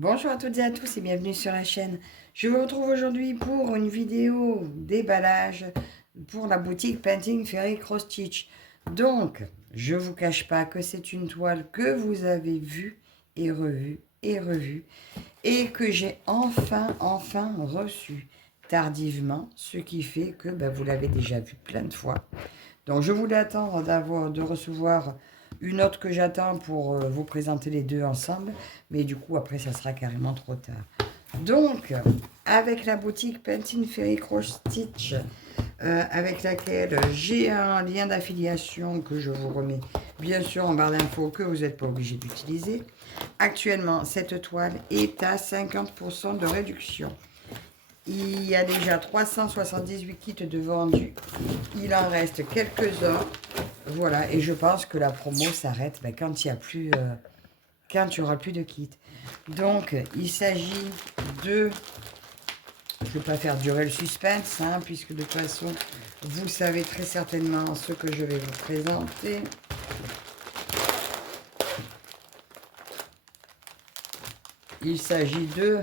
Bonjour à toutes et à tous et bienvenue sur la chaîne. Je vous retrouve aujourd'hui pour une vidéo déballage pour la boutique Painting Fairy Cross Stitch. Donc, je ne vous cache pas que c'est une toile que vous avez vue et revue et que j'ai enfin reçue tardivement, ce qui fait que vous l'avez déjà vue plein de fois. Donc, je voulais attendre de recevoir une autre que j'attends pour vous présenter les deux ensemble. Mais du coup, après, ça sera carrément trop tard. Donc, avec la boutique Painting Fairy Cross Stitch, avec laquelle j'ai un lien d'affiliation que je vous remets bien sûr en barre d'infos que vous n'êtes pas obligé d'utiliser. Actuellement, cette toile est à 50% de réduction. Il y a déjà 378 kits de vendus. Il en reste quelques-uns. Voilà, et je pense que la promo s'arrête quand il y a plus, quand il n'y aura plus de kits. Donc, il s'agit de... Je ne vais pas faire durer le suspense, puisque de toute façon, vous savez très certainement ce que je vais vous présenter. Il s'agit de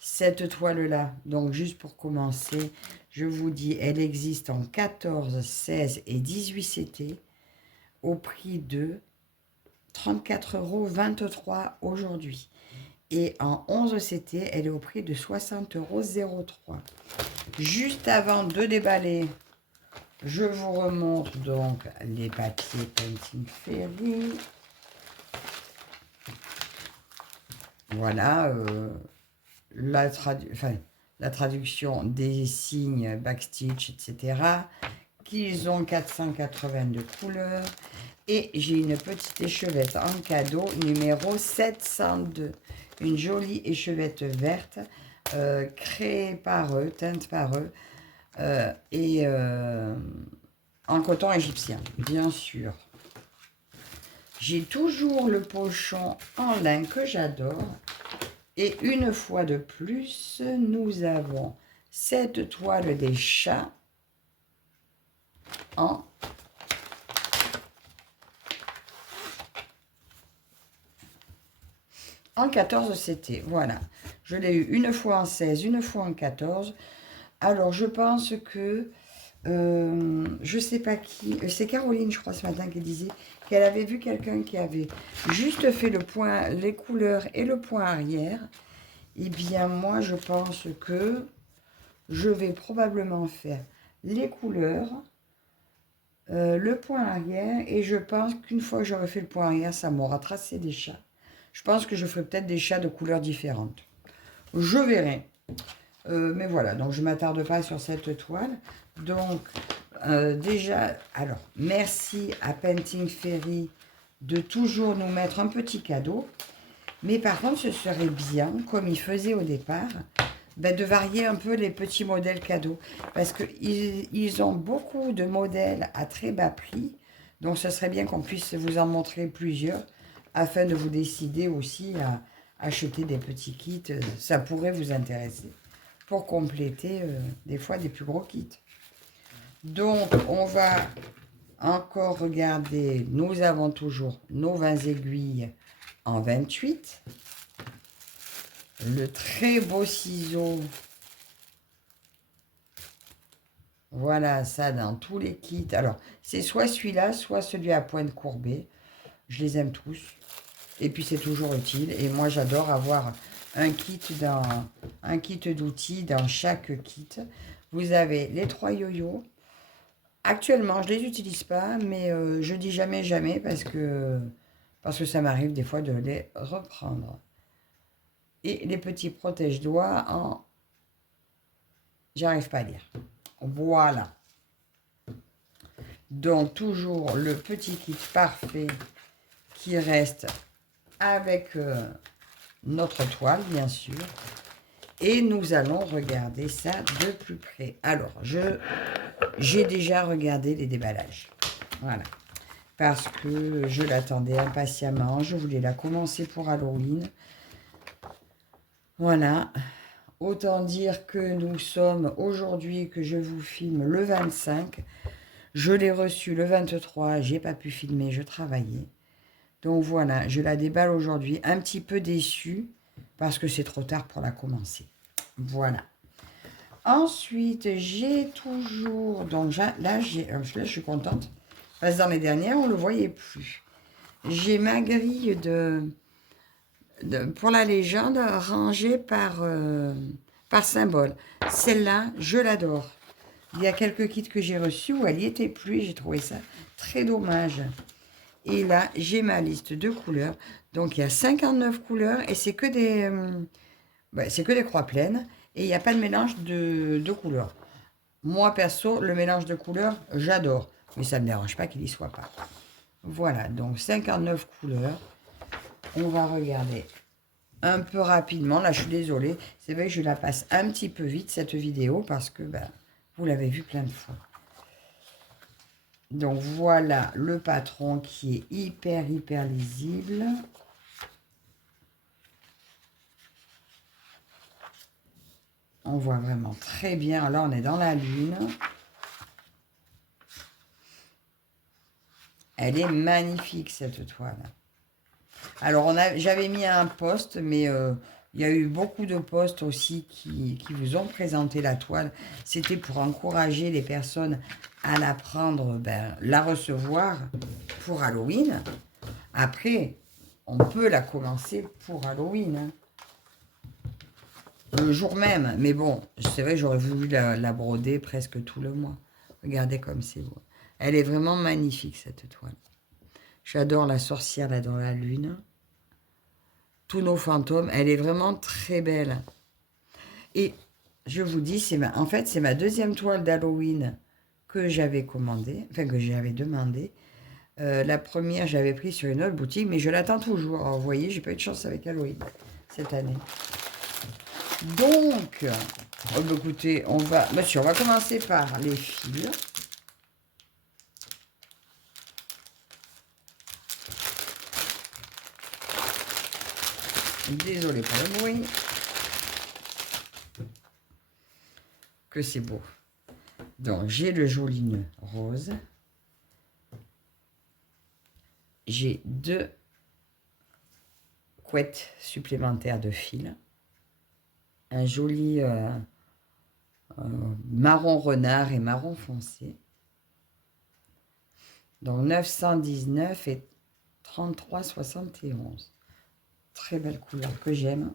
cette toile-là. Donc, juste pour commencer, je vous dis, elle existe en 14, 16 et 18 CT au prix de 34,23 € aujourd'hui. Et en 11 CT, elle est au prix de 60,03 €. Juste avant de déballer, je vous remontre donc les papiers Painting Fairy. Voilà, la traduction des signes backstitch, etc. Qu'ils ont 482 couleurs. Et j'ai une petite échevette en cadeau, numéro 702. Une jolie échevette verte, créée par eux, teinte par eux, et en coton égyptien, bien sûr. J'ai toujours le pochon en lin que j'adore. Et une fois de plus, nous avons cette toile des chats en 14 CT. Voilà. Je l'ai eu une fois en 16, une fois en 14. Alors, je pense que, je sais pas qui, c'est Caroline, je crois, ce matin, qui disait qu'elle avait vu quelqu'un qui avait juste fait le point, les couleurs et le point arrière. Eh bien, moi, je pense que je vais probablement faire les couleurs, le point arrière, et je pense qu'une fois que j'aurai fait le point arrière, ça m'aura tracé des chats. Je pense que je ferai peut-être des chats de couleurs différentes. Je verrai. Mais voilà, donc je ne m'attarde pas sur cette toile. Donc, déjà, alors, merci à Painting Fairy de toujours nous mettre un petit cadeau. Mais par contre, ce serait bien, comme il faisait au départ, de varier un peu les petits modèles cadeaux. Parce qu'ils ont beaucoup de modèles à très bas prix. Donc, ce serait bien qu'on puisse vous en montrer plusieurs afin de vous décider aussi à acheter des petits kits. Ça pourrait vous intéresser pour compléter des fois des plus gros kits. Donc, on va encore regarder. Nous avons toujours nos 20 aiguilles en 28. Le très beau ciseau. Voilà, ça dans tous les kits. Alors, c'est soit celui-là, soit celui à pointe courbée. Je les aime tous. Et puis, c'est toujours utile. Et moi, j'adore avoir un kit d'outils dans chaque kit. Vous avez les 3 yo-yo. Actuellement, je ne les utilise pas, mais je dis jamais, jamais, parce que ça m'arrive des fois de les reprendre. Et les petits protège-doigts en... J'arrive pas à lire. Voilà. Donc, toujours le petit kit parfait qui reste avec notre toile, bien sûr. Et nous allons regarder ça de plus près. Alors, j'ai déjà regardé les déballages. Voilà. Parce que je l'attendais impatiemment. Je voulais la commencer pour Halloween. Voilà. Autant dire que nous sommes aujourd'hui, que je vous filme le 25. Je l'ai reçu le 23. J'ai pas pu filmer, je travaillais. Donc voilà, je la déballe aujourd'hui. Un petit peu déçue. parce que c'est trop tard pour la commencer. Voilà. Ensuite, j'ai toujours... Donc là, je suis contente. Parce que dans les dernières, on ne le voyait plus. J'ai ma grille pour la légende rangée par symbole. Celle-là, je l'adore. Il y a quelques kits que j'ai reçus où elle n'y était plus et j'ai trouvé ça très dommage. Et là, j'ai ma liste de couleurs. Donc, il y a 59 couleurs et c'est que des croix pleines. Et il n'y a pas de mélange de couleurs. Moi, perso, le mélange de couleurs, j'adore. Mais ça ne me dérange pas qu'il n'y soit pas. Voilà, donc 59 couleurs. On va regarder un peu rapidement. Là, je suis désolée. C'est vrai que je la passe un petit peu vite, cette vidéo, parce que vous l'avez vu plein de fois. Donc, voilà le patron qui est hyper lisible. On voit vraiment très bien. Là, on est dans la lune. Elle est magnifique, cette toile. Alors, j'avais mis un post, mais il y a eu beaucoup de posts aussi qui vous ont présenté la toile. C'était pour encourager les personnes à la prendre, la recevoir pour Halloween. Après, on peut la commencer pour Halloween. Hein. Le jour même. Mais bon, c'est vrai, j'aurais voulu la broder presque tout le mois. Regardez comme c'est beau. Elle est vraiment magnifique, cette toile. J'adore la sorcière là dans la lune. Tous nos fantômes. Elle est vraiment très belle. Et je vous dis, en fait, c'est ma deuxième toile d'Halloween que j'avais commandée, enfin que j'avais demandé. La première, j'avais pris sur une autre boutique, mais je l'attends toujours. Alors, vous voyez, j'ai pas eu de chance avec Halloween cette année. Donc, écoutez, on va commencer par les fils. Désolée pour le bruit. Que c'est beau. Donc, j'ai le joli nœud rose. J'ai 2 couettes supplémentaires de fil. Un joli marron renard et marron foncé. Donc 919 et 33,71. Très belle couleur que j'aime.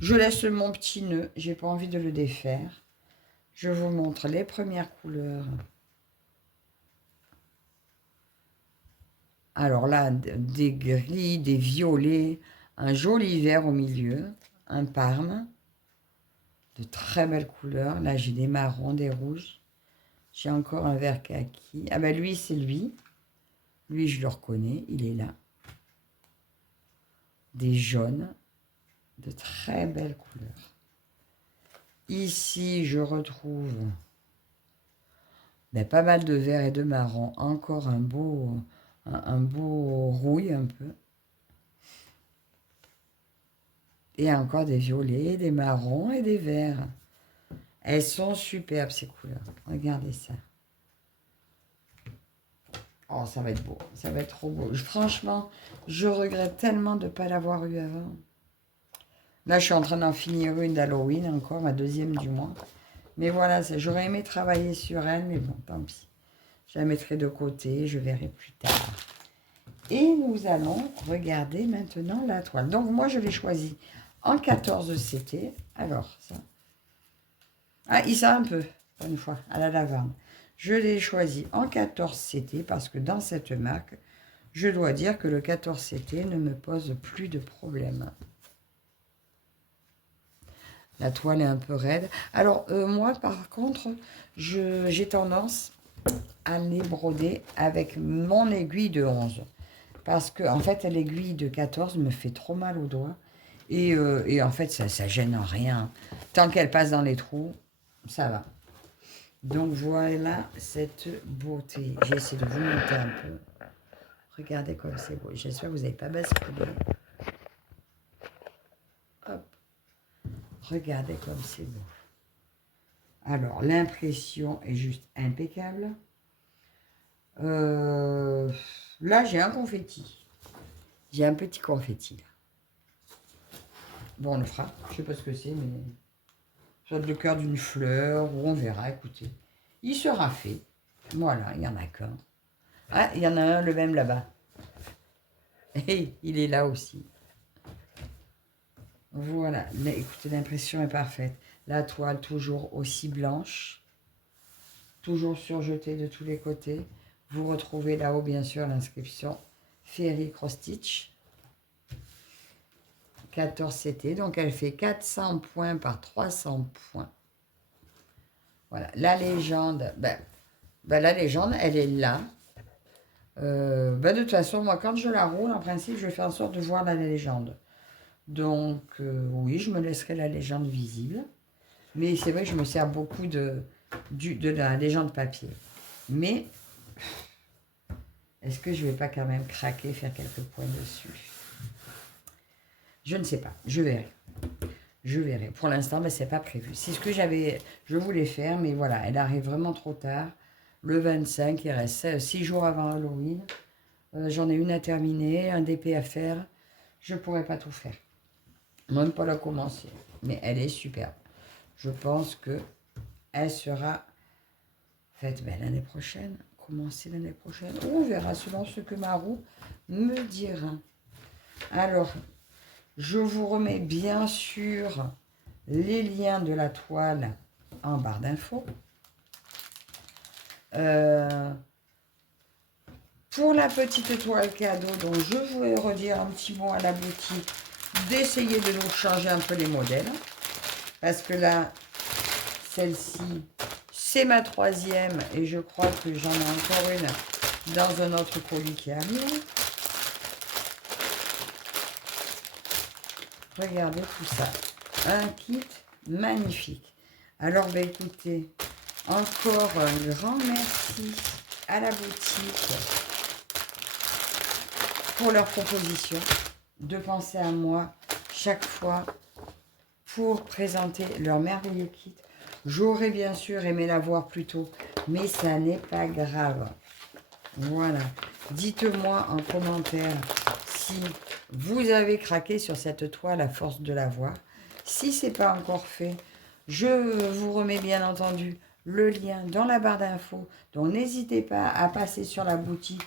Je laisse mon petit nœud, j'ai pas envie de le défaire. Je vous montre les premières couleurs. Alors là, des gris, des violets, un joli vert au milieu, un parme, de très belles couleurs. Là, j'ai des marrons, des rouges. J'ai encore un vert kaki. Ah ben lui, c'est lui. Lui, je le reconnais, il est là. Des jaunes, de très belles couleurs. Ici, je retrouve pas mal de vert et de marron. Encore un beau rouille un peu. Et encore des violets, des marrons et des verts. Elles sont superbes ces couleurs. Regardez ça. Oh, ça va être beau. Ça va être trop beau. Franchement, je regrette tellement de ne pas l'avoir eu avant. Là, je suis en train d'en finir une d'Halloween encore, ma deuxième du mois. Mais voilà, j'aurais aimé travailler sur elle, mais bon, tant pis. Je la mettrai de côté, je verrai plus tard. Et nous allons regarder maintenant la toile. Donc, moi, je l'ai choisie en 14 CT. Alors, ça... Ah, il sent un peu, une fois, à la lavande. Je l'ai choisi en 14 CT parce que dans cette marque, je dois dire que le 14 CT ne me pose plus de problème. La toile est un peu raide. Alors, moi, par contre, j'ai tendance à les broder avec mon aiguille de 11. Parce que, en fait, l'aiguille de 14 me fait trop mal aux doigts. Et en fait, ça gêne rien. Tant qu'elle passe dans les trous, ça va. Donc, voilà cette beauté. J'ai essayé de vous monter un peu. Regardez comme c'est beau. J'espère que vous n'avez pas basculé. Hop. Regardez comme c'est beau. Alors, l'impression est juste impeccable. Là, j'ai un confetti. J'ai un petit confetti. Là. Bon, on le fera. Je sais pas ce que c'est, mais... Soit le cœur d'une fleur, ou on verra, écoutez. Il sera fait. Voilà, il n'y en a qu'un. Ah, il y en a un, le même là-bas. Et il est là aussi. Voilà, mais écoutez, l'impression est parfaite. La toile toujours aussi blanche. Toujours surjetée de tous les côtés. Vous retrouvez là-haut, bien sûr, l'inscription Ferry Cross Stitch. 14 CT, donc elle fait 400 points par 300 points. Voilà, la légende, la légende, elle est là. De toute façon, moi, quand je la roule, en principe, je fais en sorte de voir la légende. Donc, oui, je me laisserai la légende visible. Mais c'est vrai que je me sers beaucoup de la légende papier. Mais, est-ce que je ne vais pas quand même craquer, faire quelques points dessus? Je ne sais pas, je verrai. Je verrai. Pour l'instant, ce n'est pas prévu. C'est ce que je voulais faire, mais voilà, elle arrive vraiment trop tard. Le 25, il reste 6 jours avant Halloween. J'en ai une à terminer, un DP à faire. Je ne pourrai pas tout faire. Même pas la commencer. Mais elle est superbe. Je pense que elle sera faite l'année prochaine. Commencer l'année prochaine. On verra selon ce que ma roue me dira. Alors, je vous remets bien sûr les liens de la toile en barre d'infos. Pour la petite toile cadeau, donc je voulais redire un petit mot à la boutique d'essayer de nous changer un peu les modèles. Parce que là, celle-ci, c'est ma 3e et je crois que j'en ai encore une dans un autre colis qui arrive. Regardez tout ça. Un kit magnifique. Alors, écoutez, encore un grand merci à la boutique pour leur proposition, de penser à moi chaque fois pour présenter leur merveilleux kit. J'aurais bien sûr aimé l'avoir plus tôt, mais ça n'est pas grave. Voilà. Dites-moi en commentaire si vous avez craqué sur cette toile à force de la voir. Si ce n'est pas encore fait, je vous remets bien entendu le lien dans la barre d'infos. Donc n'hésitez pas à passer sur la boutique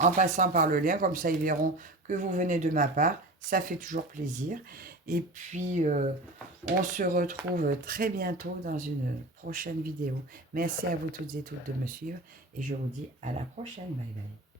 en passant par le lien. Comme ça, ils verront que vous venez de ma part. Ça fait toujours plaisir. Et puis, on se retrouve très bientôt dans une prochaine vidéo. Merci à vous toutes et toutes de me suivre. Et je vous dis à la prochaine. Bye bye.